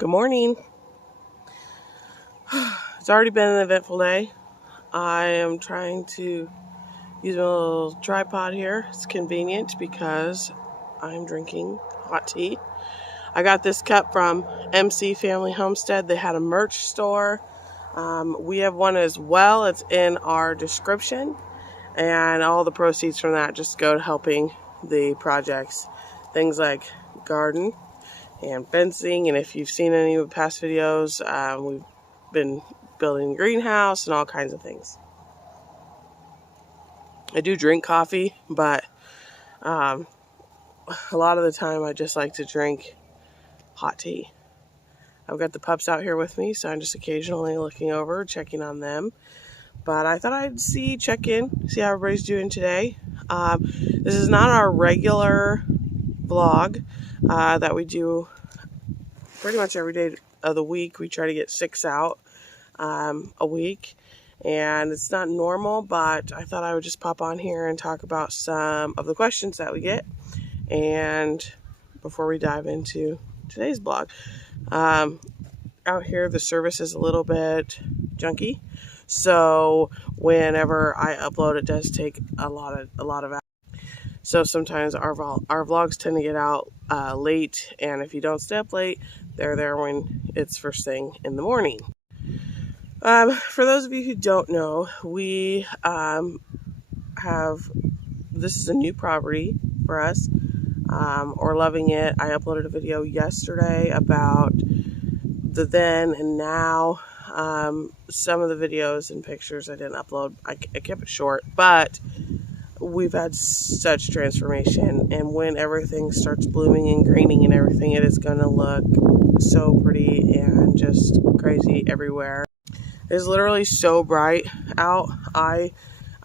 Good morning. It's already been an eventful day. I am trying to use my little tripod here. It's convenient because I'm drinking hot tea. I got this cup from MC Family Homestead. They had a merch store. We have one as well. It's in our description. And all the proceeds from that just go to helping the projects. Things like garden and fencing, and if you've seen any of the past videos, we've been building a greenhouse and all kinds of things. I do drink coffee, but a lot of the time I just like to drink hot tea. I've got the pups out here with me, so I'm just occasionally looking over, checking on them. But I thought I'd check in, see how everybody's doing today. This is not our regular vlog that we do pretty much every day of the week. We try to get 6 out a week, and it's not normal, but I thought I would just pop on here and talk about some of the questions that we get, and before we dive into today's blog. Out here the service is a little bit junky, so whenever I upload, it does take a lot of hours. So sometimes our vlogs tend to get out late, and if you don't stay up late, they're there when it's first thing in the morning. For those of you who don't know, we this is a new property for us. We're loving it. I uploaded a video yesterday about the then and now. Some of the videos and pictures I didn't upload. I kept it short, but we've had such transformation, and when everything starts blooming and greening and everything, it is going to look so pretty and just crazy everywhere. It's literally so bright out. My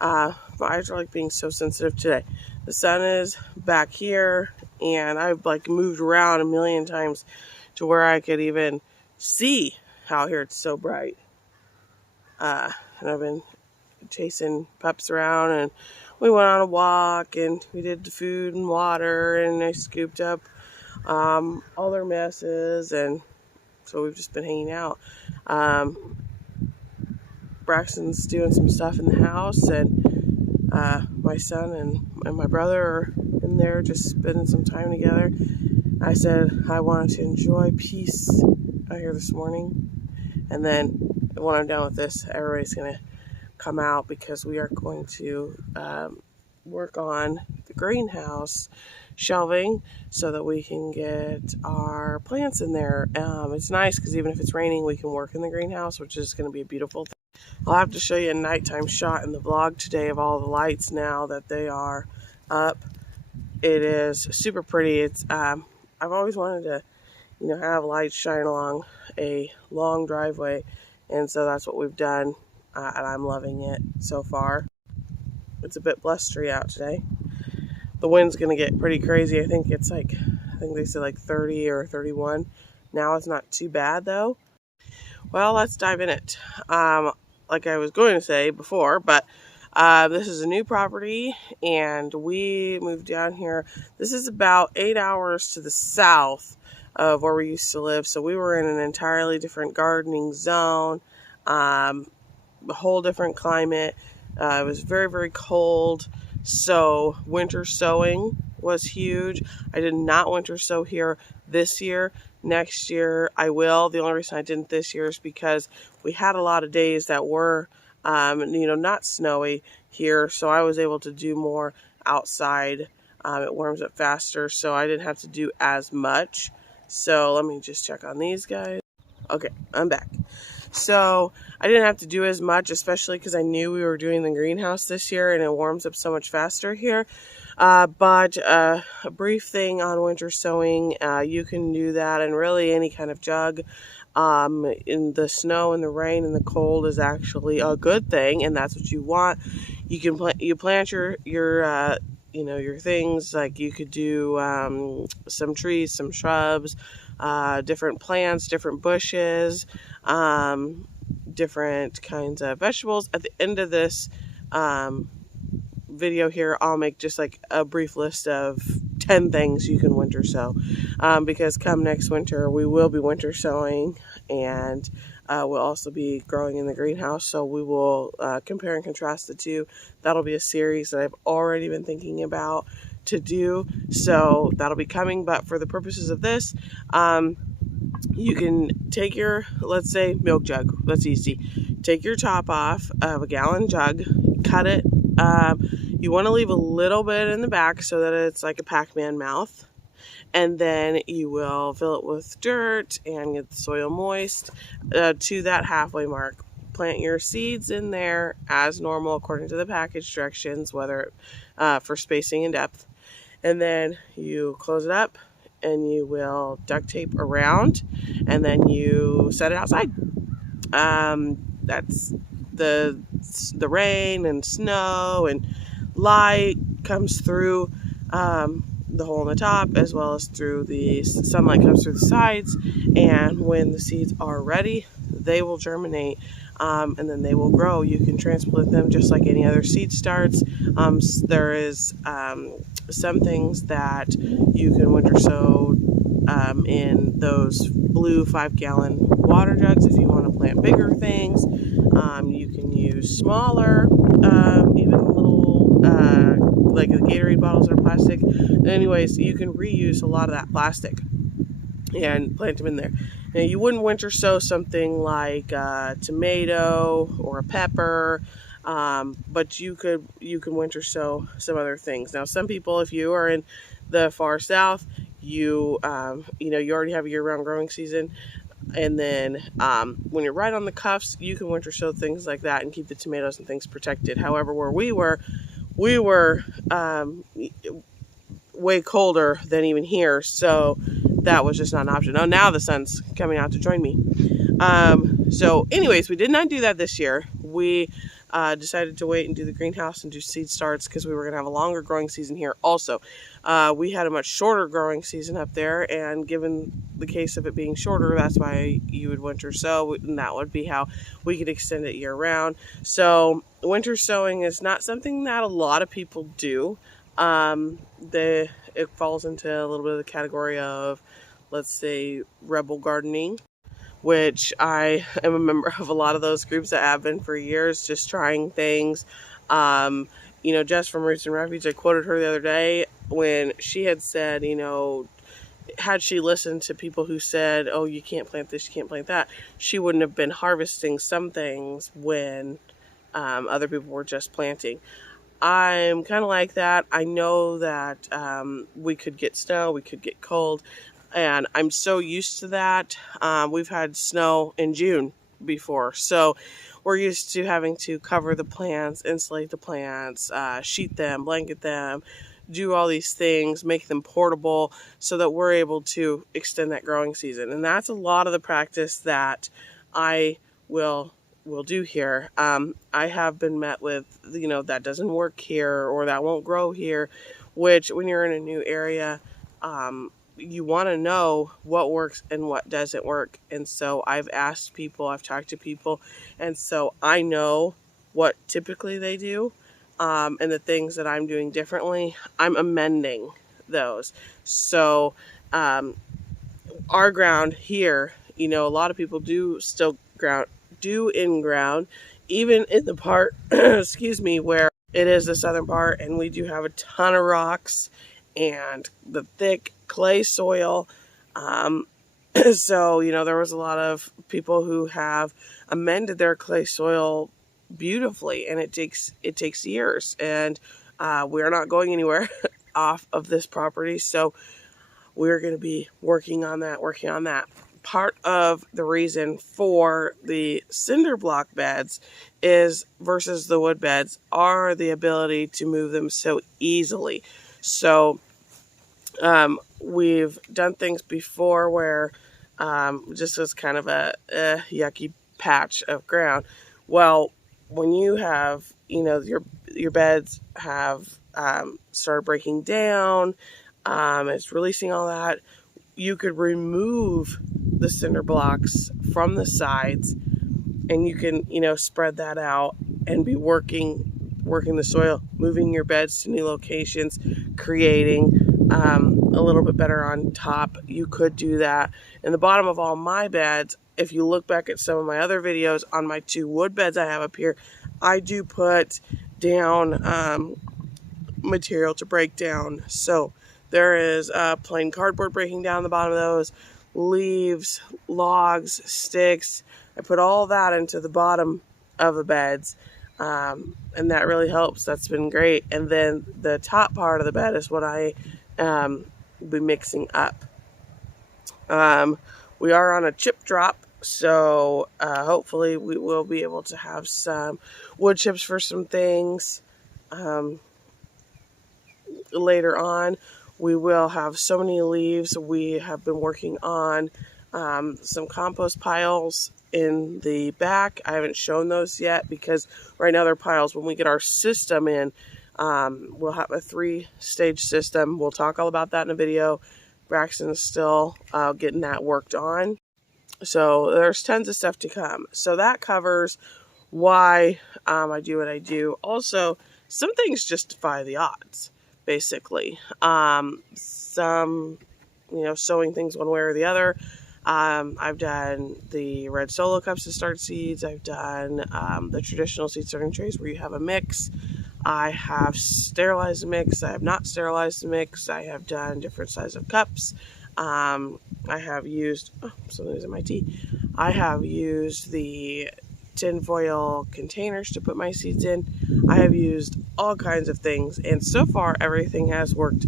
eyes are like being so sensitive today. The sun is back here, and I've like moved around a million times to where I could even see out here. It's so bright. And I've been chasing pups around, and we went on a walk, and we did the food and water, and I scooped up all their messes, and so we've just been hanging out. Braxton's doing some stuff in the house, and my son and my brother are in there just spending some time together. I said I wanted to enjoy peace out here this morning, and then when I'm done with this, everybody's gonna come out because we are going to work on the greenhouse shelving so that we can get our plants in there. It's nice because even if it's raining, we can work in the greenhouse, which is going to be a beautiful thing. I'll have to show you a nighttime shot in the vlog today of all the lights now that they are up. It is super pretty. It's I've always wanted to have lights shine along a long driveway, and so that's what we've done. And I'm loving it so far. It's a bit blustery out today. The wind's going to get pretty crazy. I think they said like 30 or 31. Now it's not too bad though. Well, let's dive in it. Like I was going to say before, but this is a new property, and we moved down here. This is about 8 hours to the south of where we used to live. So we were in an entirely different gardening zone. A whole different climate. It was very, very cold, so winter sowing was huge. I did not winter sow here this year. Next year I will. The only reason I didn't this year is because we had a lot of days that were not snowy here, so I was able to do more outside. It warms up faster, so I didn't have to do as much. So let me just check on these guys. Okay, I'm back. So I didn't have to do as much, especially because I knew we were doing the greenhouse this year, and it warms up so much faster here. But a brief thing on winter sowing, you can do that in really any kind of jug. In the snow and the rain and the cold is actually a good thing, and that's what you want. You can plant your things, like you could do some trees, some shrubs, different plants, different bushes, different kinds of vegetables. At the end of this video here, I'll make just like a brief list of 10 things you can winter sow, because come next winter we will be winter sowing, and we'll also be growing in the greenhouse. So we will compare and contrast the two. That'll be a series that I've already been thinking about to do, so that'll be coming. But for the purposes of this, you can take your, let's say, milk jug. That's easy. Take your top off of a gallon jug, cut it. You want to leave a little bit in the back so that it's like a Pac-Man mouth. And then you will fill it with dirt and get the soil moist to that halfway mark. Plant your seeds in there as normal according to the package directions, whether for spacing and depth. And then you close it up and you will duct tape around, and then you set it outside. That's the rain and snow and light comes through the hole in the top, as well as through the sunlight comes through the sides. And when the seeds are ready, they will germinate, and then they will grow. You can transplant them just like any other seed starts. There is some things that you can winter sow in those blue 5-gallon water jugs. If you want to plant bigger things, you can use smaller, even little like the Gatorade bottles are plastic. Anyways, you can reuse a lot of that plastic and plant them in there. Now, you wouldn't winter sow something like a tomato or a pepper, but you can winter sow some other things. Now, some people, if you are in the far south, you already have a year-round growing season, and then when you're right on the cuffs, you can winter sow things like that and keep the tomatoes and things protected. However, where we were way colder than even here, so that was just not an option. Oh, now the sun's coming out to join me. So anyways, we did not do that this year. We decided to wait and do the greenhouse and do seed starts because we were going to have a longer growing season here also. We had a much shorter growing season up there, and given the case of it being shorter, that's why you would winter sow, and that would be how we could extend it year round. So winter sowing is not something that a lot of people do. It falls into a little bit of the category of, let's say, rebel gardening, which I am a member of a lot of those groups that have been for years, just trying things. Jess from Roots and Refuge, I quoted her the other day when she had said, had she listened to people who said, oh, you can't plant this, you can't plant that, she wouldn't have been harvesting some things when other people were just planting. I'm kind of like that. I know that we could get snow, we could get cold, and I'm so used to that. We've had snow in June before, so we're used to having to cover the plants, insulate the plants, sheet them, blanket them, do all these things, make them portable so that we're able to extend that growing season. And that's a lot of the practice that I will do here. I have been met with, that doesn't work here, or that won't grow here, which when you're in a new area, you want to know what works and what doesn't work. And so I've asked people, I've talked to people, and so I know what typically they do, and the things that I'm doing differently, I'm amending those. So our ground here, a lot of people do still do in ground, even in the part excuse me, where it is the southern part, and we do have a ton of rocks and the thick clay soil. So there was a lot of people who have amended their clay soil beautifully, and it takes years, and we're not going anywhere off of this property, so we're going to be working on that. Part of the reason for the cinder block beds is versus the wood beds are the ability to move them so easily. So we've done things before where just was kind of a yucky patch of ground. Well, when you have, your beds have started breaking down, it's releasing all that, you could remove the cinder blocks from the sides, and you can, spread that out and be working the soil, moving your beds to new locations, creating a little bit better on top, you could do that. In the bottom of all my beds, if you look back at some of my other videos on my 2 wood beds I have up here, I do put down material to break down. So there is plain cardboard breaking down the bottom of those, leaves, logs, sticks. I put all that into the bottom of the beds, and that really helps. That's been great. And then the top part of the bed is what I be mixing up. We are on a chip drop, so hopefully we will be able to have some wood chips for some things later on. We will have so many leaves. We have been working on some compost piles in the back. I haven't shown those yet because right now they're piles. When we get our system in, we'll have a 3-stage system. We'll talk all about that in a video. Braxton is still getting that worked on. So there's tons of stuff to come. So that covers why I do what I do. Also, some things justify the odds, basically. Some, sowing things one way or the other. I've done the red solo cups to start seeds. I've done the traditional seed starting trays where you have a mix. I have sterilized the mix. I have not sterilized the mix. I have done different sizes of cups. I have used, something's in my tea. I have used the tin foil containers to put my seeds in. I have used all kinds of things, and so far everything has worked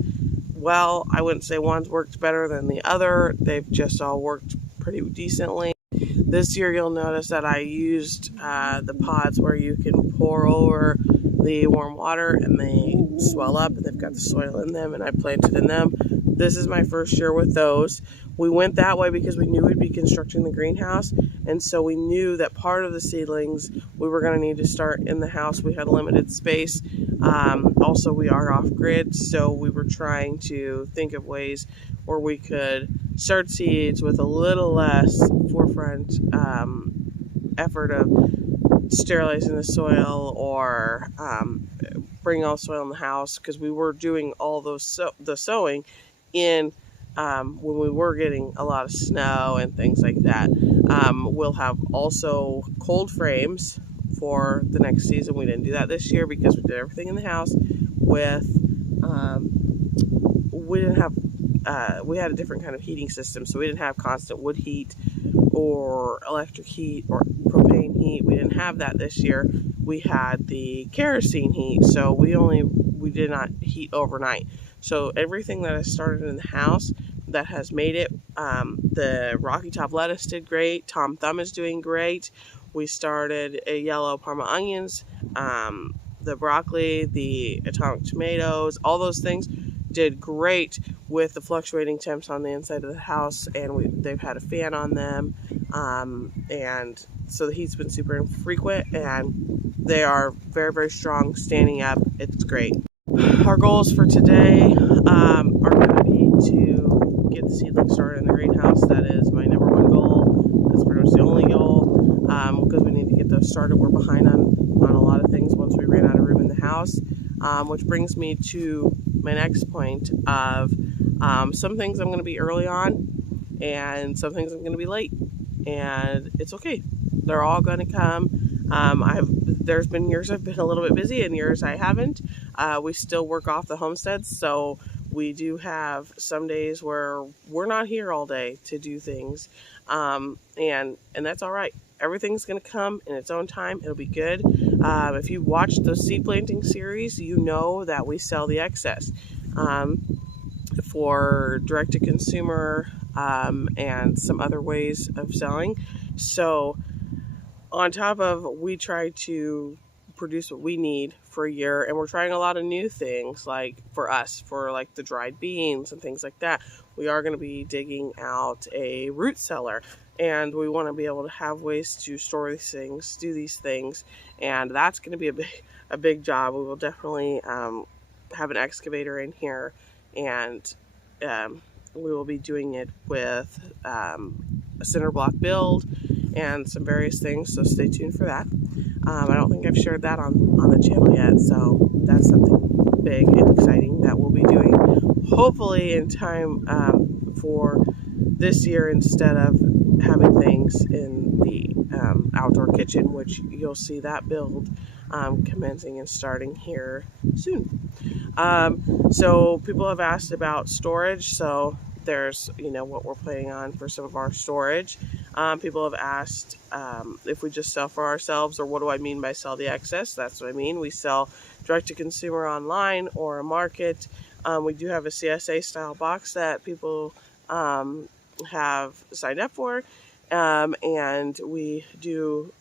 well. I wouldn't say one's worked better than the other. They've just all worked pretty decently. This year you'll notice that I used the pods where you can pour over the warm water and they swell up and they've got the soil in them, and I planted in them. This is my first year with those. We went that way because we knew we'd be constructing the greenhouse, and so we knew that part of the seedlings we were going to need to start in the house. We had limited space. Also, we are off-grid, so we were trying to think of ways where we could start seeds with a little less forefront effort of sterilizing the soil or bringing all the soil in the house, because we were doing all those the sowing in when we were getting a lot of snow and things like that. We'll have also cold frames for the next season. We didn't do that this year because we did everything in the house with we had a different kind of heating system, so we didn't have constant wood heat or electric heat or propane heat. We didn't have that this year. We had the kerosene heat, so we did not heat overnight. So everything that has started in the house that has made it, the Rocky Top lettuce did great. Tom Thumb is doing great. We started a yellow Parma onions, the broccoli, the atomic tomatoes, all those things did great with the fluctuating temps on the inside of the house, and they've had a fan on them, and so the heat's been super infrequent, and they are very, very strong standing up. It's great. Our goals for today are going to be to get the seedlings started in the greenhouse. That is my number one goal. That's pretty much the only goal, because we need to get those started. We're behind on a lot of things once we ran out of room in the house, which brings me to my next point of some things I'm going to be early on and some things I'm going to be late, and it's okay. They're all going to come. There's been years I've been a little bit busy and years I haven't. We still work off the homesteads, so we do have some days where we're not here all day to do things, and that's all right. Everything's going to come in its own time. It'll be good. If you watched the seed planting series, you know that we sell the excess for direct-to-consumer and some other ways of selling. So on top of, we try to produce what we need for a year, and we're trying a lot of new things, like for us, for like the dried beans and things like that. We are going to be digging out a root cellar, and we want to be able to have ways to store these things, do these things, and that's going to be a big job. We will definitely have an excavator in here, and we will be doing it with a cinder block build and some various things, so stay tuned for that. I don't think I've shared that on the channel yet, so that's something. big and exciting that we'll be doing, hopefully in time for this year, instead of having things in the outdoor kitchen, which you'll see that build commencing and starting here soon. So people have asked about storage. So there's, what we're planning on for some of our storage. People have asked if we just sell for ourselves, or what do I mean by sell the excess? That's what I mean. We sell direct to consumer online or a market. We do have a CSA style box that people have signed up for, and we do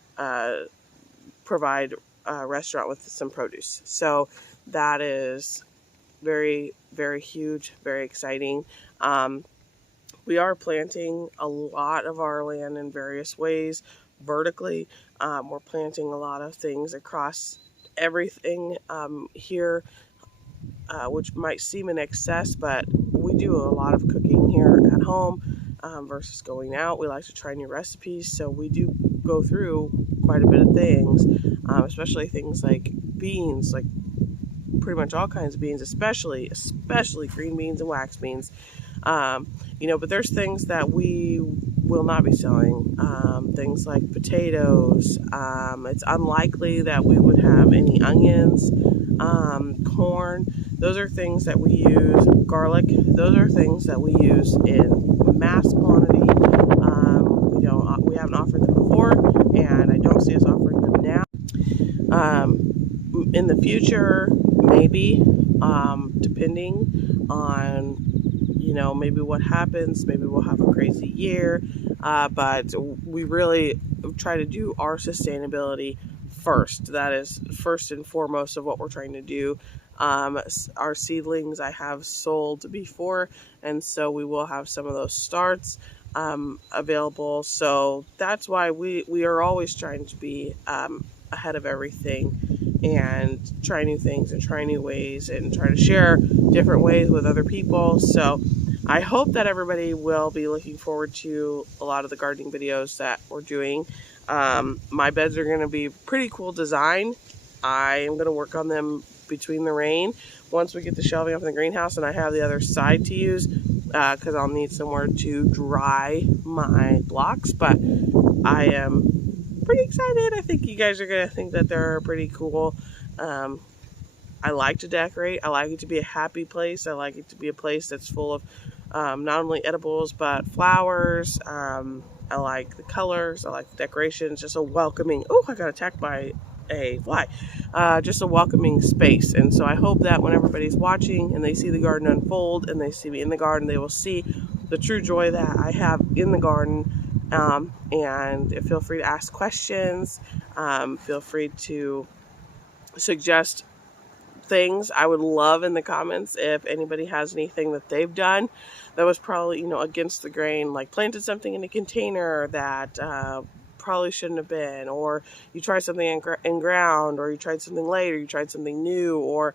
provide a restaurant with some produce. So that is very, very huge, very exciting. We are planting a lot of our land in various ways vertically. We're planting a lot of things across everything here, which might seem in excess, but we do a lot of cooking here at home versus going out. We like to try new recipes, so we do go through quite a bit of things, especially things like beans, like pretty much all kinds of beans, especially green beans and wax beans. But there's things that we will not be selling, things like potatoes. It's unlikely that we would have any onions, corn. Those are things that we use. Garlic. Those are things that we use in mass quantity. We haven't offered them before, and I don't see us offering them now. In the future, maybe, depending on, maybe what happens. Maybe we'll have a crazy year, but we really try to do our sustainability first. That is first and foremost of what we're trying to do. Our seedlings I have sold before, and so we will have some of those starts available. So that's why we are always trying to be ahead of everything, and try new things and try new ways and try to share different ways with other people. So I hope that everybody will be looking forward to a lot of the gardening videos that we're doing. My beds are going to be pretty cool design. I am going to work on them between the rain once we get the shelving up in the greenhouse and I have the other side to use, because I'll need somewhere to dry my blocks. But I am pretty excited. I think you guys are going to think that they're pretty cool. I like to decorate. I like it to be a happy place. I like it to be a place that's full of not only edibles but flowers. I like the colors. I like the decorations. Just a welcoming. Oh, I got attacked by a fly. Just a welcoming space. And so I hope that when everybody's watching and they see the garden unfold and they see me in the garden, they will see the true joy that I have in the garden. And feel free to ask questions. Feel free to suggest things. I would love in the comments if anybody has anything that they've done that was probably, against the grain, like planted something in a container that probably shouldn't have been, or you tried something in ground, or you tried something late, or you tried something new or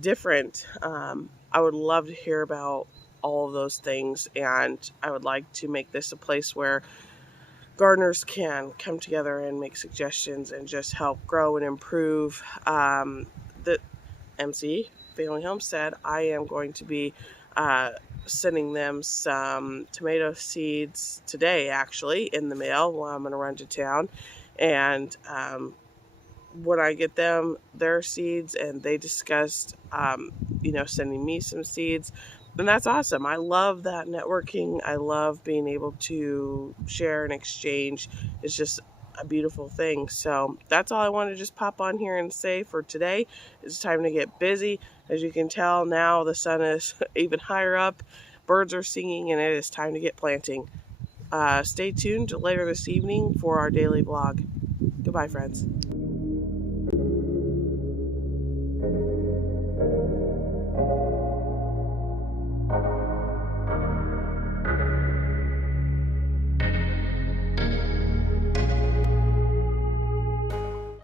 different. I would love to hear about all of those things, and I would like to make this a place where gardeners can come together and make suggestions and just help grow and improve. The MC Family Homestead, I am going to be sending them some tomato seeds today, actually, in the mail while I'm going to run to town. And when I get them their seeds, and they discussed, sending me some seeds, and that's awesome. I love that networking. I love being able to share and exchange. It's just a beautiful thing. So that's all I want to just pop on here and say for today. It's time to get busy. As you can tell now, the sun is even higher up. Birds are singing, and it is time to get planting. Stay tuned later this evening for our daily vlog. Goodbye, friends.